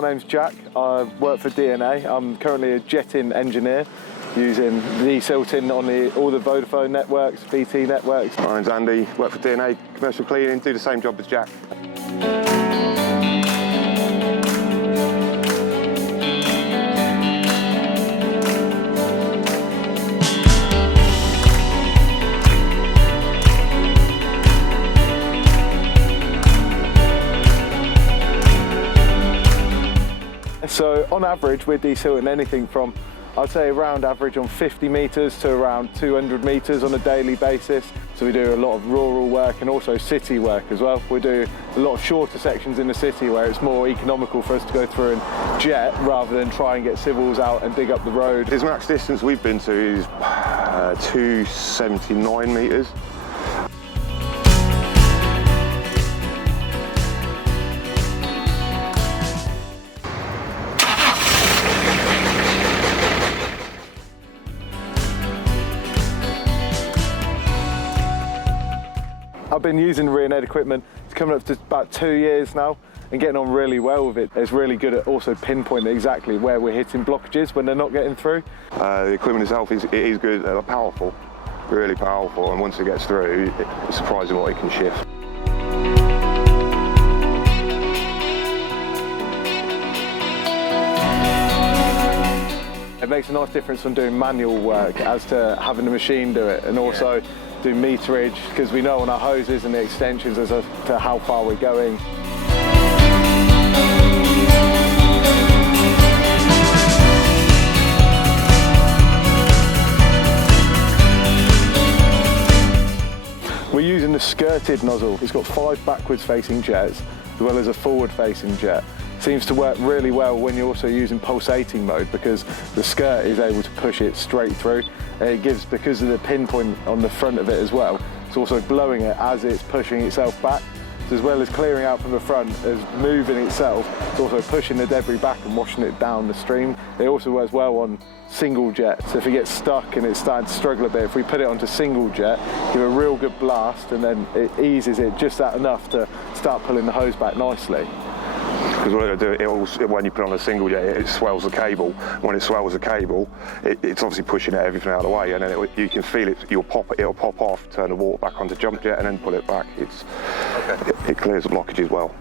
my name's Jack. I work for D&A. I'm currently a jetting engineer using desilting on all the Vodafone networks, BT networks. My name's Andy, work for D&A Commercial Cleaning, do the same job as Jack. So on average, we're desilting anything from, I'd say around average on 50 metres to around 200 metres on a daily basis. So we do a lot of rural work and also city work as well. We do a lot of shorter sections in the city where it's more economical for us to go through and jet rather than try and get civils out and dig up the road. His max distance we've been to is 279 metres. I've been using Rioned equipment. It's coming up to about 2 years now and getting on really well with it. It's really good at also pinpointing exactly where we're hitting blockages when they're not getting through. The equipment itself is good, powerful, really powerful, and once it gets through, it's surprising what it can shift. It makes a nice difference from doing manual work as to having the machine do it, and also do meterage, because we know on our hoses and the extensions as to how far we're going. We're using the skirted nozzle. It's got 5 backwards facing jets as well as a forward facing jet. Seems to work really well when you're also using pulsating mode, because the skirt is able to push it straight through. And it gives, because of the pinpoint on the front of it as well, it's also blowing it as it's pushing itself back. So as well as clearing out from the front, as moving itself, it's also pushing the debris back and washing it down the stream. It also works well on single jet. So if it gets stuck and it's starting to struggle a bit, if we put it onto single jet, give a real good blast, and then it eases it just that enough to start pulling the hose back nicely. Because what it'll do, when you put on a single jet, it swells the cable. When it swells the cable, it's obviously pushing everything out of the way, and then you can feel it. It'll pop off, turn the water back onto jump jet, and then pull it back. It clears the blockage as well.